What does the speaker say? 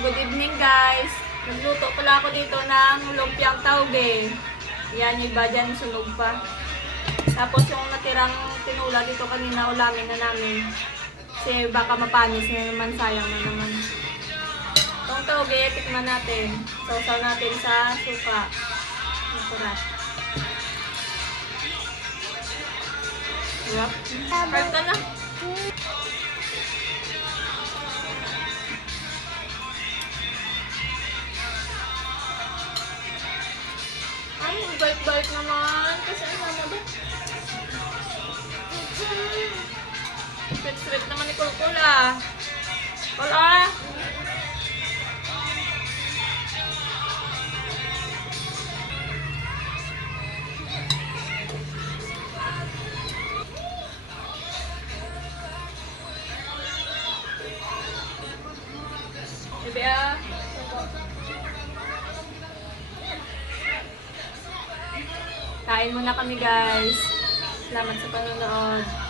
Good evening guys. Nagluto pala ako dito ng lumpiang tauge. Yan, yung iba dyan sunog pa. Tapos yung natirang tinula dito kanina, ulamin na namin. Kasi baka mapanis na naman, sayang na naman. Itong tauge, tikman natin. Sausaw natin sa suka. Masarap. Sarap. Hard ka na. Ay, balik-balik naman. Kasi ano na ba? Sweet-sweet naman ni Kulkul ah. Wala. Bebe ah. Kain muna kami guys. Salamat sa panonood.